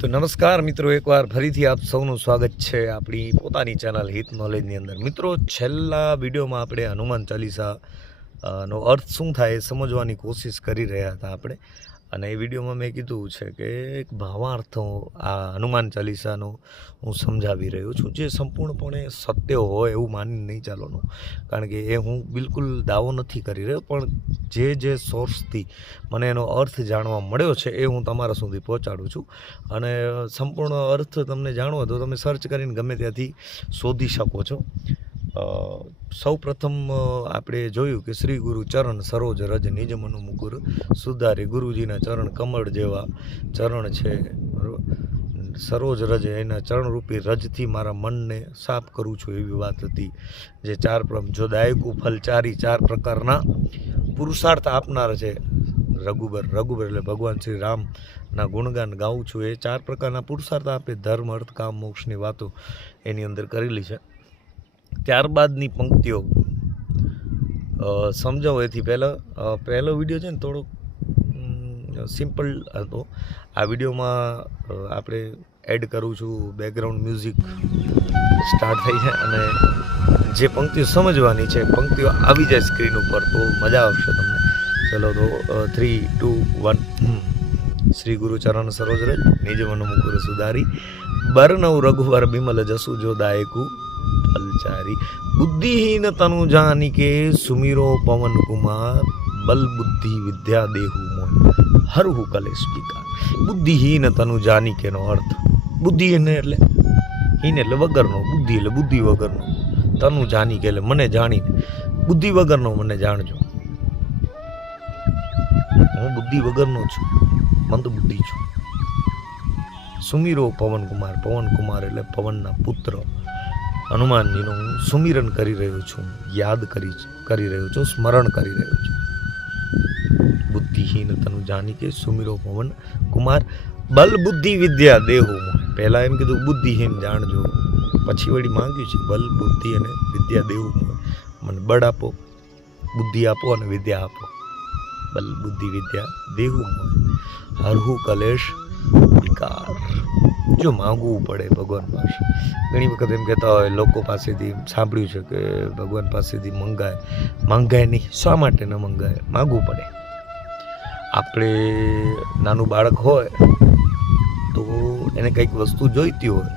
તો નમસ્કાર મિત્રો, એકવાર ફરીથી આપ સૌનું સ્વાગત છે આપણી પોતાની ચેનલ હિત નોલેજની અંદર। મિત્રો, છેલ્લા વિડીયોમાં આપણે હનુમાન ચાલીસા નો અર્થ શું થાય એ સમજવાની કોશિશ કરી રહ્યા હતા આપણે। અને એ વિડીયોમાં મેં કીધું છે કે એક ભાવાર્થ આ હનુમાન ચાલીસાનો હું સમજાવી રહ્યો છું, જે સંપૂર્ણપણે સત્ય હોય એવું માની નહીં ચાલવાનું, કારણ કે એ હું બિલકુલ દાવો નથી કરી રહ્યો, પણ જે સોર્સથી મને એનો અર્થ જાણવા મળ્યો છે એ હું તમારા સુધી પહોંચાડું છું। અને સંપૂર્ણ અર્થ તમને જાણવો તો તમે સર્ચ કરીને ગમે ત્યાંથી શોધી શકો છો। સૌ પ્રથમ આપણે જોયું કે શ્રી ગુરુ ચરણ સરોજ રજ નિજ મનુ મુકુર સુધારી, ગુરુજીના ચરણ કમળ જેવા ચરણ છે, સરોજ રજ એના ચરણરૂપી રજથી મારા મનને સાફ કરું છું એવી વાત હતી। જે ચાર જો દાયકુ ફલચારી, ચાર પ્રકારના પુરુષાર્થ આપનાર છે રઘુબર એટલે ભગવાન શ્રી રામના ગુણગાન ગાઉં છું। એ ચાર પ્રકારના પુરુષાર્થ આપે, ધર્મ અર્થ કામ મોક્ષની વાતો એની અંદર કરેલી છે। ત્યારબાદની પંક્તિઓ સમજાવો એથી પહેલો વિડીયો છે ને થોડોક સિમ્પલ હતો। આ વિડીયોમાં આપણે એડ કરું છું, બેકગ્રાઉન્ડ મ્યુઝિક સ્ટાર્ટ થઈ છે અને જે પંક્તિઓ સમજવાની છે પંક્તિઓ આવી જાય સ્ક્રીન ઉપર તો મજા આવશે તમને। ચલો તો 3, 2, 1 શ્રી ગુરુ ચરણ સરોજ રજ નિજ મનુ મુકુર સુધારી, બરનઉ રઘુવર બિમલ જસુ જો દાયકુ ફલચારી, બુદ્ધિહીન તनु જાની કે સુમીરો પવન કુમાર, બલ બુદ્ધિ વિદ્યા દેહુ મોય હરહુ કલેશ વિકાર। બુદ્ધિહીન તनु જાની કે નો અર્થ, બુદ્ધિહીન એટલે હીન એટલે વગરનો, બુદ્ધિ એટલે બુદ્ધિ વગરનો, તनु જાની કે એટલે મને જાણીને, બુદ્ધિ વગરનો મને જાણજો। હું બુદ્ધિ વગરનો છું, મંદ બુદ્ધિ છું। સુમીરો પવન કુમાર એટલે પવનના પુત્ર હનુમાનજીનું હું સુમિરન કરી રહ્યો છું, યાદ કરી રહ્યો છું, સ્મરણ કરી રહ્યો છું। બુદ્ધિહીન તનુ જાની કે સુમિરો પવન કુમાર, બલ બુદ્ધિ વિદ્યા દેહુ મોય। પહેલા એમ કીધું બુદ્ધિહીન જાણજો, પછી વળી માંગ્યું છે બલ બુદ્ધિ અને વિદ્યા દેહુ મોય, મને બળ આપો, બુદ્ધિ આપો અને વિદ્યા આપો। બલ બુદ્ધિ વિદ્યા દેહુ મોય હરહુ કલેશ વિકાર। જો માંગવું પડે ભગવાન પાસે, ઘણી વખત એમ કહેતા હોય લોકો પાસેથી સાંભળ્યું છે કે ભગવાન પાસેથી મંગાય નહીં, શા માટે ન મંગાય? માગવું પડે। આપણે નાનું બાળક હોય તો એને કંઈક વસ્તુ જોઈતી હોય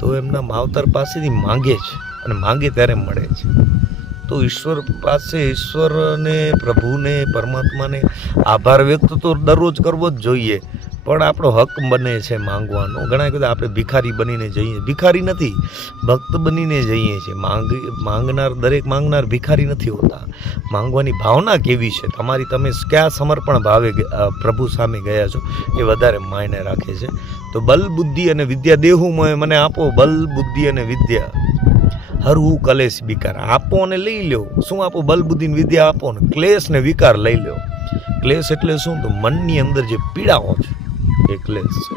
તો એમના માવતર પાસેથી માંગે છે, અને માંગે ત્યારે મળે છે। તો ઈશ્વર પાસે, ઈશ્વરને, પ્રભુને, પરમાત્માને આભાર વ્યક્ત તો દરરોજ કરવો જ જોઈએ, પણ આપણો હક બને છે માંગવાનો। ઘણા બધા આપણે ભિખારી બનીને જઈએ, ભિખારી નથી, ભક્ત બનીને જઈએ છીએ। દરેક માંગનાર ભિખારી નથી હોતા। માંગવાની ભાવના કેવી છે તમારી, તમે કયા સમર્પણ ભાવે પ્રભુ સામે ગયા છો એ વધારે માયને રાખે છે। તો બલ બુદ્ધિ અને વિદ્યા દેહુ મને આપો, બલ બુદ્ધિ અને વિદ્યા હરહુ કલેશ વિકાર। આપો અને લઈ લો। શું આપો? બલ બુદ્ધિ ને વિદ્યા આપો ને ક્લેશ ને વિકાર લઈ લો। ક્લેશ એટલે શું? તો મનની અંદર જે પીડાઓ છે એ ક્લેશ છે।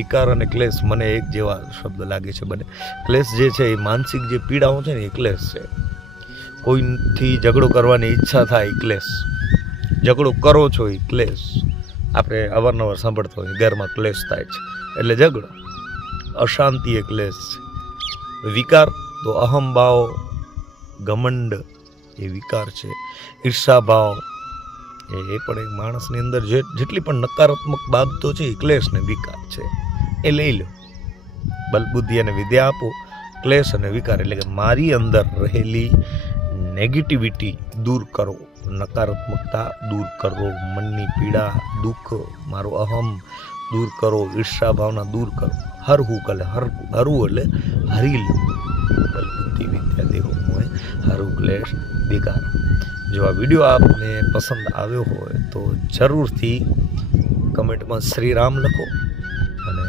વિકાર અને ક્લેશ મને એક જેવા શબ્દ લાગે છે બને। ક્લેશ જે છે એ માનસિક જે પીડાઓ છે ને એ ક્લેશ છે। કોઈથી ઝઘડો કરવાની ઈચ્છા થાય એ ક્લેશ, ઝઘડો કરો છો એ ક્લેશ। આપણે અવારનવાર સાંભળતો હોય ઘરમાં ક્લેશ થાય છે એટલે ઝઘડો, અશાંતિ એ ક્લેશ છે। વિકાર તો અહમભાવ, ઘમંડ એ વિકાર છે। ઈર્ષાભાવ એ પણ એક માણસની અંદર જેટલી પણ નકારાત્મક બાબતો છે એ ક્લેશ ને વિકાર છે, એ લઈ લો। બલબુદ્ધિ અને વિદ્યા આપો, ક્લેશ અને વિકાર એટલે કે મારી અંદર રહેલી નેગેટિવિટી દૂર કરો, નકારાત્મકતા દૂર કરો, મનની પીડા, દુઃખ, મારો અહમ દૂર કરો, ઈર્ષા ભાવના દૂર કરો। હરહુ એટલે હરી લો। બલબુદ્ધિ વિદ્યા દેહુ મોય હરહુ ક્લેશ વિકાર। જો આ વિડીયો આપને પસંદ આવ્યો હોય તો જરૂરથી કમેન્ટમાં શ્રી રામ લખો, અને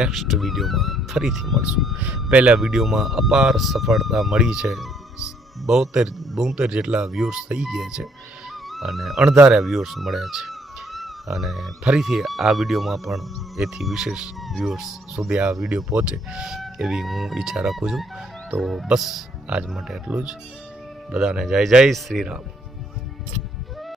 નેક્સ્ટ વિડીયોમાં ફરીથી મળશું। પહેલા વિડીયોમાં અપાર સફળતા મળી છે, 72 જેટલા વ્યૂઅર્સ થઈ ગયા છે અને અણધાર્યા વ્યૂઅર્સ મળ્યા છે, અને ફરીથી આ વિડીયોમાં પણ એથી વિશેષ વ્યૂઅર્સ સુધી આ વિડીયો પહોંચે એવી હું ઈચ્છા રાખું છું। તો બસ આજ માટે એટલું જ। બધાને જય જય શ્રી રામ।